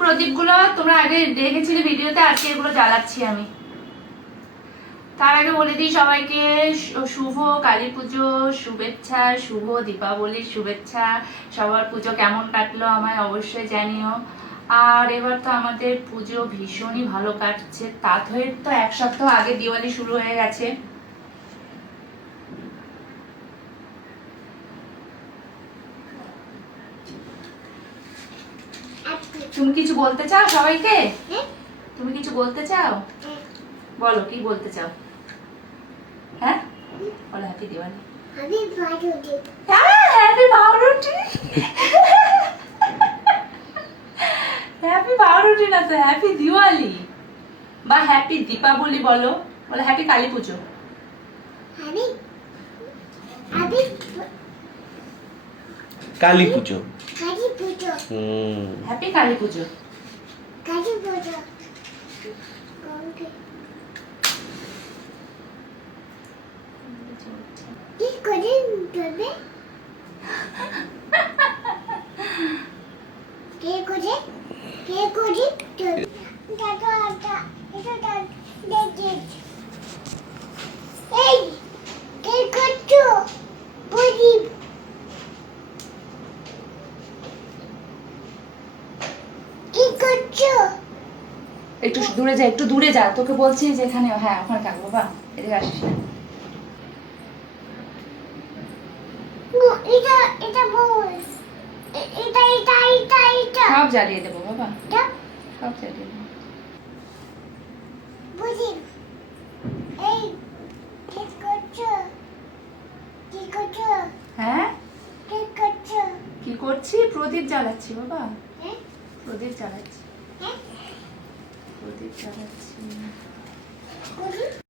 প্রদীপগুলো তোমরা আগে দেখেছিলে ভিডিওতে, আজকে এগুলো জ্বালাচ্ছি আমি। তার আগে বলে দিই সবাইকে শুভ কালী পুজো শুভেচ্ছা, শুভ দীপাবলির শুভেচ্ছা। সবার পুজো কেমন কাটলো আমায় অবশ্যই জানিও। আর এবার তো আমাদের পুজো ভীষণই ভালো কাটছে। তাঁতের তো এক সপ্তাহ আগে দিওয়ালি শুরু হয়ে গেছে। তুমি কিছু বলতে চাও সবাইকে? তুমি কিছু বলতে চাও? বলো কি বলতে চাও? হ্যাঁ বলো হ্যাপি দিওয়ালি। হ্যাপি পাউরুটি। হ্যাপি পাউরুটি না তো, হ্যাপি দিওয়ালি বা হ্যাপি দীপাবলি বলো। বলো হ্যাপি কালী পুজো। কালী পুজো। হ্যাপি কালী পুজো। একটু দূরে যা, একটু দূরে যা, তোকে বলছি যে এখানে, হ্যাঁ ওখানে থাক বাবা, এদিকে আসিস না। সব জ্বালিয়ে দেবো বাবা, সব জ্বালিয়ে দেবো। হ্যাঁ কি করছি? প্রদীপ জ্বালাচ্ছি বাবা, প্রদীপ জ্বালাচ্ছি, প্রদীপ জ্বালাচ্ছি।